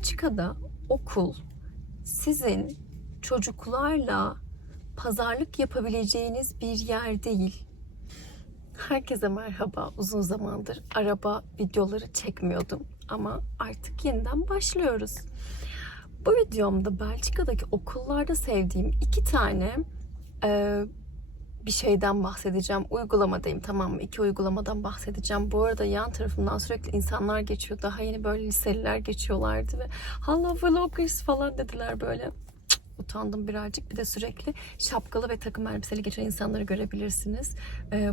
Belçika'da okul sizin çocuklarla pazarlık yapabileceğiniz bir yer değil. Herkese merhaba. Uzun zamandır araba videoları çekmiyordum ama artık yeniden başlıyoruz. Bu videomda Belçika'daki okullarda sevdiğim iki tane bir şeyden bahsedeceğim. Uygulamadayım, tamam mı? İki uygulamadan bahsedeceğim. Bu arada yan tarafımdan sürekli insanlar geçiyor. Daha yeni böyle liseliler geçiyorlardı ve "Hello vloggers" falan dediler böyle. Utandım birazcık. Bir de sürekli şapkalı ve takım elbiseli geçen insanları görebilirsiniz.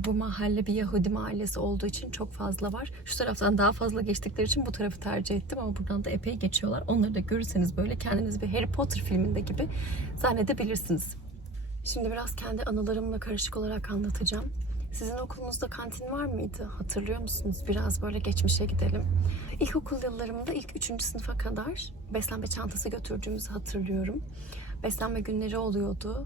Bu mahalle bir Yahudi mahallesi olduğu için çok fazla var. Şu taraftan daha fazla geçtikleri için bu tarafı tercih ettim ama buradan da epey geçiyorlar. Onları da görürseniz böyle kendiniz bir Harry Potter filminde gibi zannedebilirsiniz. Şimdi biraz kendi anılarımla karışık olarak anlatacağım. Sizin okulunuzda kantin var mıydı? Hatırlıyor musunuz? Biraz böyle geçmişe gidelim. İlkokul yıllarımda ilk 3. sınıfa kadar beslenme çantası götürdüğümüzü hatırlıyorum. Beslenme günleri oluyordu.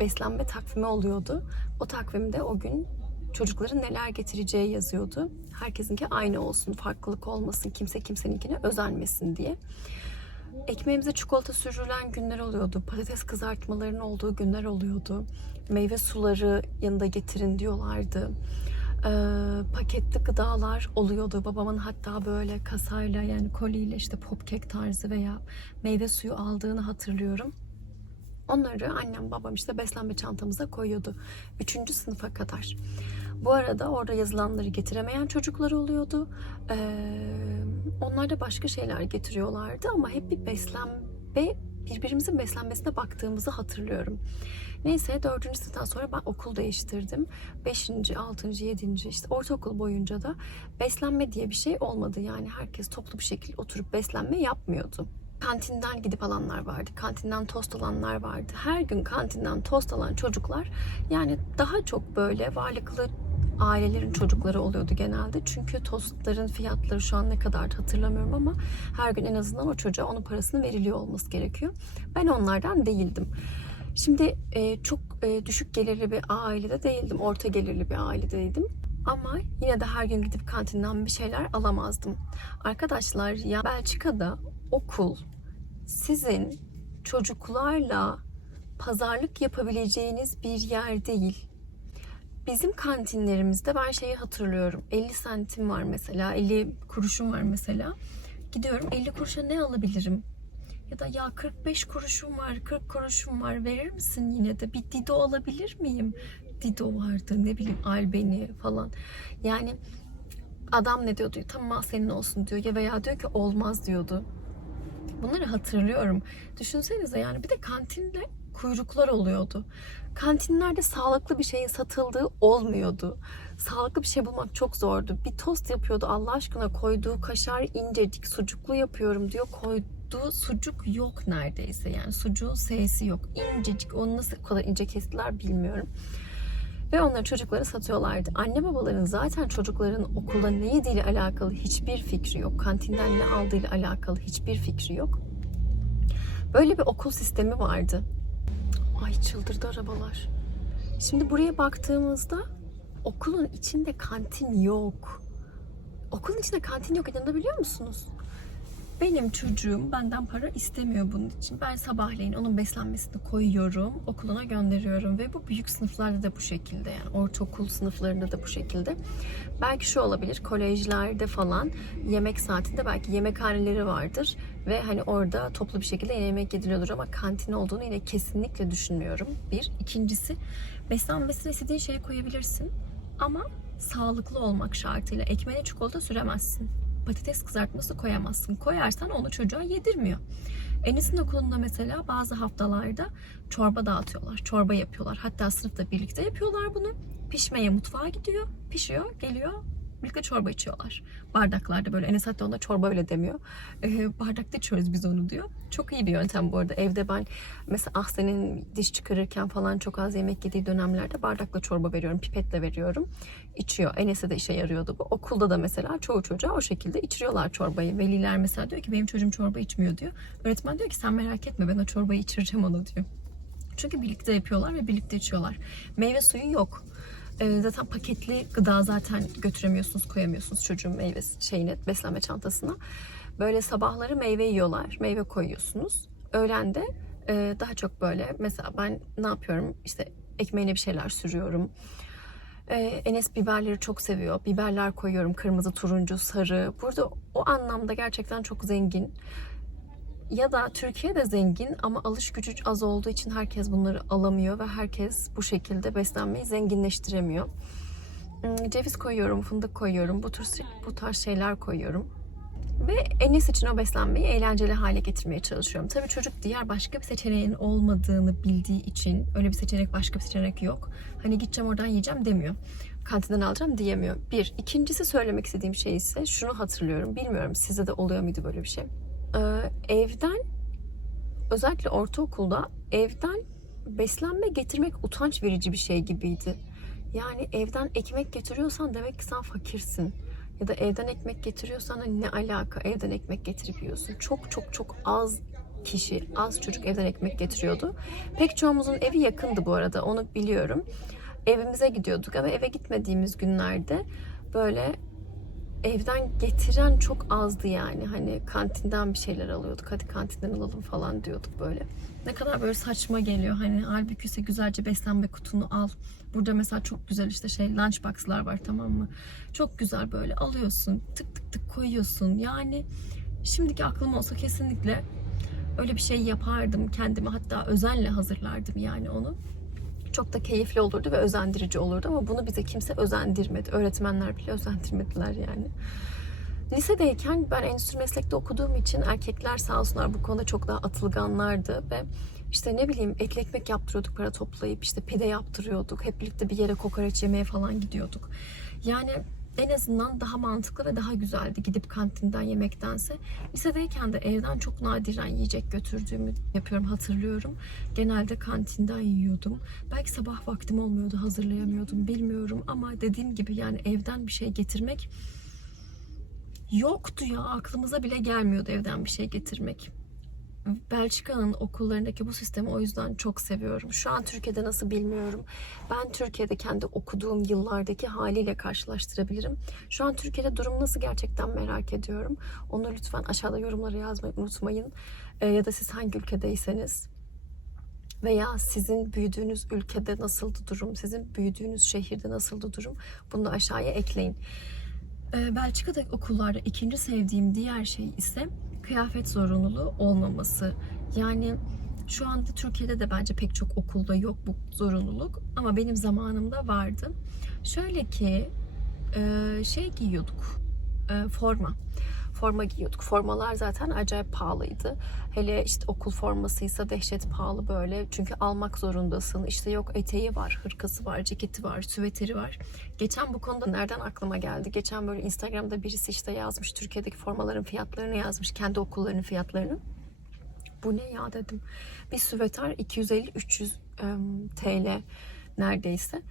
Beslenme takvimi oluyordu. O takvimde o gün çocukların neler getireceği yazıyordu. Herkesinki aynı olsun, farklılık olmasın, kimse kimseninkine özenmesin diye. Ekmeğimize çikolata sürülen günler oluyordu. Patates kızartmalarının olduğu günler oluyordu. Meyve suları yanında getirin diyorlardı. Paketli gıdalar oluyordu. Babamın hatta böyle kasayla, yani koliyle işte popkek tarzı veya meyve suyu aldığını hatırlıyorum. Onları annem babam işte beslenme çantamıza koyuyordu. 3. sınıfa kadar. Bu arada orada yazılanları getiremeyen çocuklar oluyordu. Onlar da başka şeyler getiriyorlardı ama hep bir birbirimizin beslenmesine baktığımızı hatırlıyorum. Neyse 4. sınıftan sonra ben okul değiştirdim. 5. 6. 7. işte ortaokul boyunca da beslenme diye bir şey olmadı. Yani herkes toplu bir şekilde oturup beslenme yapmıyordu. Kantinden gidip alanlar vardı. Kantinden tost alanlar vardı. Her gün kantinden tost alan çocuklar, yani daha çok böyle varlıklı ailelerin çocukları oluyordu genelde. Çünkü tostların fiyatları şu an ne kadar hatırlamıyorum ama her gün en azından o çocuğa onun parasını veriliyor olması gerekiyor. Ben onlardan değildim. Şimdi çok düşük gelirli bir ailede değildim. Orta gelirli bir ailedeydim. Ama yine de her gün gidip kantinden bir şeyler alamazdım. Arkadaşlar, ya Belçika'da okul sizin çocuklarla pazarlık yapabileceğiniz bir yer değil. Bizim kantinlerimizde ben şeyi hatırlıyorum. 50 santim var mesela, 50 kuruşum var mesela. Gidiyorum, 50 kuruşa ne alabilirim? Ya da ya 45 kuruşum var, 40 kuruşum var, verir misin yine de? Bir Dido alabilir miyim? Dido vardı, ne bileyim Albeni falan. Yani adam ne diyordu? Tamam senin olsun diyor ya, veya diyor ki olmaz diyordu. Bunları hatırlıyorum. Düşünsenize, yani bir de kantinde kuyruklar oluyordu. Kantinlerde sağlıklı bir şeyin satıldığı olmuyordu. Sağlıklı bir şey bulmak çok zordu. Bir tost yapıyordu Allah aşkına, koyduğu kaşar incecik, sucuklu yapıyorum diyor. Koyduğu sucuk yok neredeyse, yani sucuğun S'si yok. İncecik, onu nasıl bu kadar ince kestiler bilmiyorum. Ve onları çocuklara satıyorlardı. Anne babaların zaten çocukların okulda ne yediğiyle alakalı hiçbir fikri yok. Kantinden ne aldığıyla alakalı hiçbir fikri yok. Böyle bir okul sistemi vardı. Ay çıldırdı arabalar. Şimdi buraya baktığımızda okulun içinde kantin yok. Okulun içinde kantin yok, inanabiliyor musunuz? Benim çocuğum benden para istemiyor bunun için. Ben sabahleyin onun beslenmesini koyuyorum, okuluna gönderiyorum ve bu büyük sınıflarda da bu şekilde, yani ortaokul sınıflarında da bu şekilde. Belki şu olabilir, kolejlerde falan yemek saatinde belki yemekhaneleri vardır ve hani orada toplu bir şekilde yemek yediriyordur ama kantin olduğunu yine kesinlikle düşünmüyorum. Bir. İkincisi, beslenmesine istediğin şeyi koyabilirsin ama sağlıklı olmak şartıyla. Ekmeğine çikolata süremezsin. Patates kızartması koyamazsın. Koyarsan onu çocuğa yedirmiyor. Enes'in okulunda mesela bazı haftalarda çorba dağıtıyorlar. Çorba yapıyorlar. Hatta sınıfta birlikte yapıyorlar bunu. Pişmeye mutfağa gidiyor. Pişiyor, geliyor. Birlikte çorba içiyorlar. Bardaklarda böyle. Enes hatta ona çorba öyle demiyor. Bardakta içiyoruz biz onu diyor. Çok iyi bir yöntem bu arada. Evde ben mesela Ahsen'in diş çıkarırken falan çok az yemek yediği dönemlerde bardakla çorba veriyorum. Pipetle veriyorum. İçiyor. Enes'e de işe yarıyordu bu. Okulda da mesela çoğu çocuğa o şekilde içiriyorlar çorbayı. Veliler mesela diyor ki benim çocuğum çorba içmiyor diyor. Öğretmen diyor ki sen merak etme, ben o çorbayı içireceğim ona diyor. Çünkü birlikte yapıyorlar ve birlikte içiyorlar. Meyve suyu yok. Zaten paketli gıda zaten götüremiyorsunuz, koyamıyorsunuz çocuğun beslenme çantasına. Böyle sabahları meyve yiyorlar. Meyve koyuyorsunuz. Öğlen de daha çok böyle mesela ben ne yapıyorum? İşte ekmeğine bir şeyler sürüyorum. Enes biberleri çok seviyor. Biberler koyuyorum. Kırmızı, turuncu, sarı. Burada o anlamda gerçekten çok zengin. Ya da Türkiye de zengin ama alış gücü az olduğu için herkes bunları alamıyor ve herkes bu şekilde beslenmeyi zenginleştiremiyor. Ceviz koyuyorum, fındık koyuyorum. Bu tarz şeyler koyuyorum. Ve Enes için o beslenmeyi eğlenceli hale getirmeye çalışıyorum. Tabii çocuk diğer başka bir seçeneğin olmadığını bildiği için, öyle bir seçenek, başka bir seçenek yok. Hani gideceğim oradan yiyeceğim demiyor. Kantinden alacağım diyemiyor. Bir. İkincisi söylemek istediğim şey ise şunu hatırlıyorum. Bilmiyorum sizde de oluyor muydu böyle bir şey? Evden, özellikle ortaokulda evden beslenme getirmek utanç verici bir şey gibiydi. Yani evden ekmek getiriyorsan demek ki sen fakirsin. Ya da evden ekmek getiriyorsan hani ne alaka evden ekmek getirip yiyorsun. Çok çok çok az kişi, az çocuk evden ekmek getiriyordu. Pek çoğumuzun evi yakındı bu arada, onu biliyorum. Evimize gidiyorduk ama eve gitmediğimiz günlerde böyle evden getiren çok azdı yani. Hani kantinden bir şeyler alıyorduk. Hadi kantinden alalım falan diyorduk böyle. Ne kadar böyle saçma geliyor. Hani halbuki ise güzelce beslenme kutunu al. Burada mesela çok güzel işte lunchbox'lar var, tamam mı? Çok güzel böyle alıyorsun. Tık tık tık koyuyorsun. Yani şimdiki aklım olsa kesinlikle öyle bir şey yapardım. Kendime hatta özenle hazırlardım yani onu. Çok da keyifli olurdu ve özendirici olurdu ama bunu bize kimse özendirmedi. Öğretmenler bile özendirmediler yani. Lisedeyken ben endüstri meslekte okuduğum için erkekler sağ olsunlar bu konuda çok daha atılganlardı ve işte ne bileyim etli ekmek yaptırıyorduk para toplayıp, işte pide yaptırıyorduk. Hep birlikte bir yere kokoreç yemeye falan gidiyorduk. Yani en azından daha mantıklı ve daha güzeldi gidip kantinden yemektense. Lisedeyken de evden çok nadiren yiyecek götürdüğümü hatırlıyorum. Genelde kantinden yiyordum. Belki sabah vaktim olmuyordu, hazırlayamıyordum, bilmiyorum ama dediğim gibi yani evden bir şey getirmek yoktu ya, aklımıza bile gelmiyordu evden bir şey getirmek. Belçika'nın okullarındaki bu sistemi o yüzden çok seviyorum. Şu an Türkiye'de nasıl bilmiyorum. Ben Türkiye'de kendi okuduğum yıllardaki haliyle karşılaştırabilirim. Şu an Türkiye'de durum nasıl gerçekten merak ediyorum. Onu lütfen aşağıda yorumlara yazmayı unutmayın. Ya da siz hangi ülkedeyseniz veya sizin büyüdüğünüz ülkede nasıldı durum, sizin büyüdüğünüz şehirde nasıldı durum, bunu da aşağıya ekleyin. Belçika'daki okullarda ikinci sevdiğim diğer şey ise kıyafet zorunluluğu olmaması. Yani şu anda Türkiye'de de bence pek çok okulda yok bu zorunluluk ama benim zamanımda vardı. Şöyle ki giyiyorduk, forma giyiyorduk. Formalar zaten acayip pahalıydı. Hele işte okul formasıysa dehşet pahalı böyle. Çünkü almak zorundasın. İşte yok eteği var, hırkası var, ceketi var, süveteri var. Geçen bu konuda nereden aklıma geldi? Geçen böyle Instagram'da birisi işte yazmış. Türkiye'deki formaların fiyatlarını yazmış. Kendi okullarının fiyatlarını. Bu ne ya dedim. Bir süveter 250-300 TL neredeyse.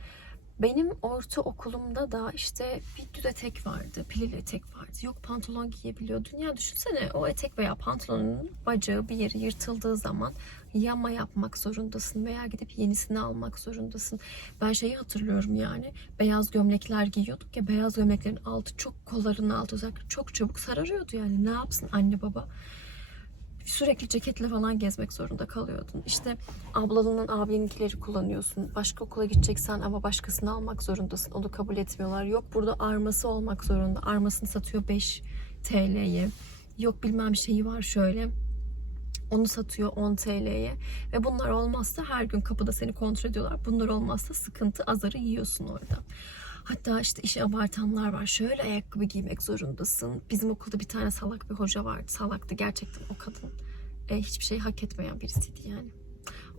Benim ortaokulumda da işte bir düz etek vardı, pilili etek vardı. Yok pantolon giyebiliyordun. Ya düşünsene, o etek veya pantolonun bacağı bir yeri yırtıldığı zaman yama yapmak zorundasın veya gidip yenisini almak zorundasın. Ben şeyi hatırlıyorum yani, beyaz gömlekler giyiyorduk ya, beyaz gömleklerin altı çok, kollarının altı özellikle çok çabuk sararıyordu yani. Ne yapsın anne baba? Sürekli ceketle falan gezmek zorunda kalıyordun. İşte ablanın, abininkileri kullanıyorsun. Başka okula gideceksen ama başkasını almak zorundasın. Onu kabul etmiyorlar. Yok burada arması olmak zorunda. Armasını satıyor 5 TL'ye. Yok bilmem şeyi var şöyle. Onu satıyor 10 TL'ye. Ve bunlar olmazsa her gün kapıda seni kontrol ediyorlar. Bunlar olmazsa sıkıntı, azarı yiyorsun orada. Hatta işte işi abartanlar var. Şöyle ayakkabı giymek zorundasın. Bizim okulda bir tane salak bir hoca vardı. Salaktı gerçekten o kadın. Hiçbir şey hak etmeyen birisiydi yani.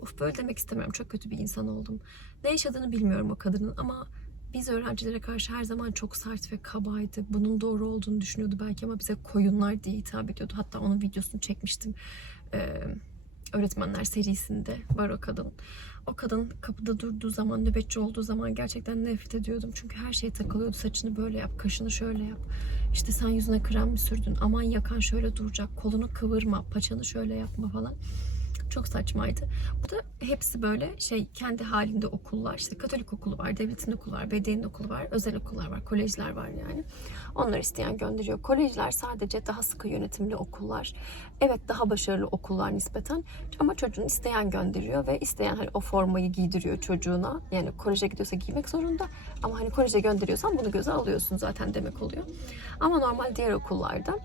Of, böyle demek istemiyorum. Çok kötü bir insan oldum. Ne yaşadığını bilmiyorum o kadının ama biz öğrencilere karşı her zaman çok sert ve kabaydı. Bunun doğru olduğunu düşünüyordu belki ama bize koyunlar diye hitap ediyordu. Hatta onun videosunu çekmiştim. Öğretmenler serisinde var o kadın. O kadın kapıda durduğu zaman, nöbetçi olduğu zaman gerçekten nefret ediyordum. Çünkü her şeye takılıyordu. Saçını böyle yap, kaşını şöyle yap. İşte sen yüzüne krem mi sürdün? Aman yakan şöyle duracak. Kolunu kıvırma, paçanı şöyle yapma falan. Çok saçmaydı. Bu da hepsi böyle kendi halinde okullar. İşte Katolik okulu var, devletin okulu var, belediyenin okulu var, özel okullar var, kolejler var yani. Onlar isteyen gönderiyor. Kolejler sadece daha sıkı yönetimli okullar. Evet, daha başarılı okullar nispeten. Ama çocuğunu isteyen gönderiyor ve isteyen hani o formayı giydiriyor çocuğuna. Yani koleje gidiyorsa giymek zorunda. Ama hani koleje gönderiyorsan bunu göze alıyorsun zaten demek oluyor. Ama normal diğer okullarda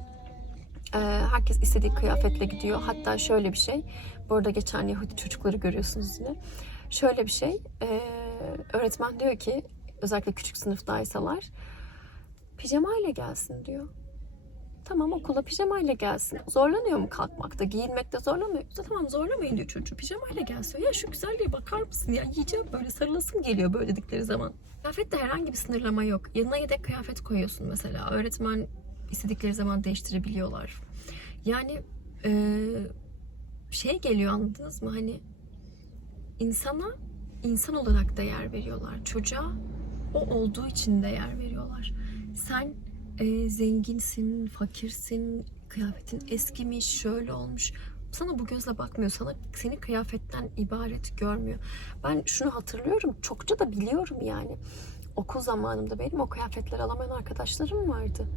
herkes istediği kıyafetle gidiyor. Hatta şöyle bir şey. Bu arada geçen Yahudi çocukları görüyorsunuz yine. Şöyle bir şey. Öğretmen diyor ki özellikle küçük sınıftaysalar pijamayla gelsin diyor. Tamam, okula pijamayla gelsin. Zorlanıyor mu kalkmakta? Giyinmekte zorlanmıyor. Tamam, zorlamayın diyor çocuğu. Pijamayla gelsin. Ya şu güzelliğe bakar mısın? Ya yiyeceğim, böyle sarılasım geliyor böyle dedikleri zaman. Kıyafette herhangi bir sınırlama yok. Yanına yedek kıyafet koyuyorsun mesela. Öğretmen istedikleri zaman değiştirebiliyorlar. Yani geliyor, anladınız mı? Hani insana insan olarak değer veriyorlar. Çocuğa o olduğu için değer veriyorlar. Sen zenginsin, fakirsin, kıyafetin eskimiş, şöyle olmuş. Sana bu gözle bakmıyor. Seni kıyafetten ibaret görmüyor. Ben şunu hatırlıyorum. Çokça da biliyorum yani. Okul zamanımda benim o kıyafetleri alamayan arkadaşlarım vardı.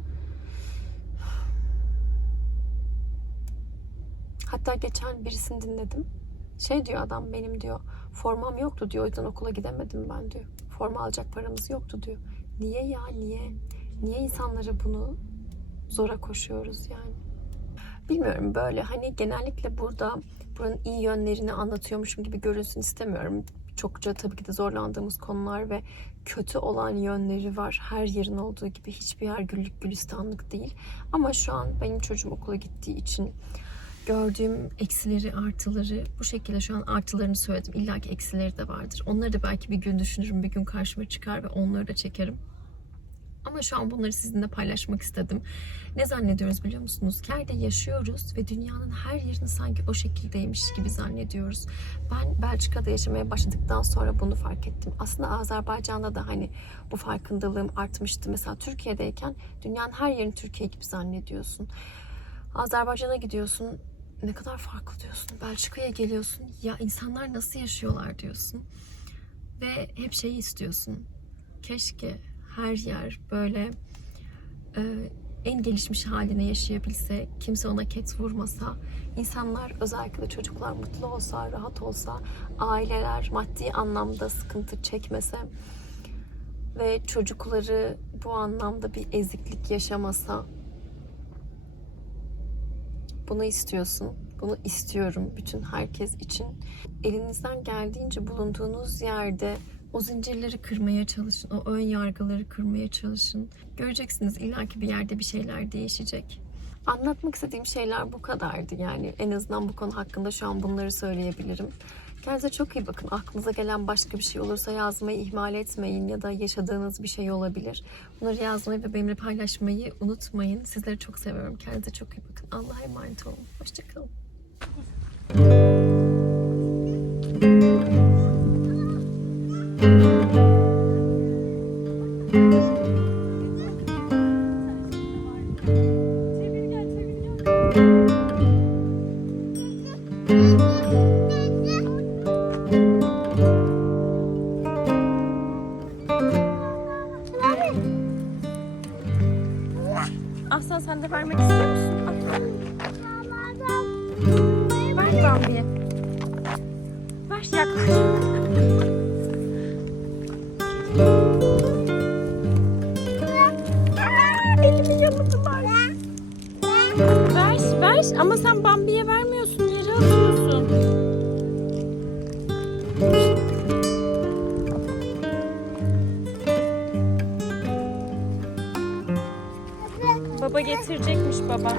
Hatta geçen birisini dinledim. Diyor adam, benim diyor formam yoktu diyor. O yüzden okula gidemedim ben diyor. Forma alacak paramız yoktu diyor. Niye ya, niye? Niye insanlara bunu zora koşuyoruz yani? Bilmiyorum, böyle hani genellikle buranın iyi yönlerini anlatıyormuşum gibi görünsün istemiyorum. Çokça tabii ki de zorlandığımız konular ve kötü olan yönleri var. Her yerin olduğu gibi hiçbir yer güllük gülistanlık değil. Ama şu an benim çocuğum okula gittiği için gördüğüm eksileri, artıları, bu şekilde şu an artılarını söyledim. İlla ki eksileri de vardır. Onları da belki bir gün düşünürüm, bir gün karşıma çıkar ve onları da çekerim. Ama şu an bunları sizinle paylaşmak istedim. Ne zannediyoruz biliyor musunuz? Kerde yaşıyoruz ve dünyanın her yerini sanki o şekildeymiş gibi zannediyoruz. Ben Belçika'da yaşamaya başladıktan sonra bunu fark ettim. Aslında Azerbaycan'da da hani bu farkındalığım artmıştı. Mesela Türkiye'deyken dünyanın her yerini Türkiye gibi zannediyorsun. Azerbaycan'a gidiyorsun, ne kadar farklı diyorsun. Belçika'ya geliyorsun, ya insanlar nasıl yaşıyorlar diyorsun. Ve hep şeyi istiyorsun. Keşke her yer böyle en gelişmiş haline yaşayabilse, kimse ona ket vurmasa, insanlar, özellikle çocuklar mutlu olsa, rahat olsa, aileler maddi anlamda sıkıntı çekmese ve çocukları bu anlamda bir eziklik yaşamasa. Bunu istiyorsun. Bunu istiyorum bütün herkes için. Elinizden geldiğince bulunduğunuz yerde o zincirleri kırmaya çalışın. O ön yargıları kırmaya çalışın. Göreceksiniz illaki bir yerde bir şeyler değişecek. Anlatmak istediğim şeyler bu kadardı yani. En azından bu konu hakkında şu an bunları söyleyebilirim. Kendinize çok iyi bakın. Aklınıza gelen başka bir şey olursa yazmayı ihmal etmeyin ya da yaşadığınız bir şey olabilir. Bunları yazmayı ve benimle paylaşmayı unutmayın. Sizleri çok seviyorum. Kendinize çok iyi bakın. Allah'a emanet olun. Hoşçakalın. Aslan, sen de vermek istiyor musun? Ver Bambi'ye. Ver, yaklaş. Elimin yanındalar. Ver ama sen Bambi'ye vermiyorsun, yere atıyorsun. Baba getirecekmiş baba.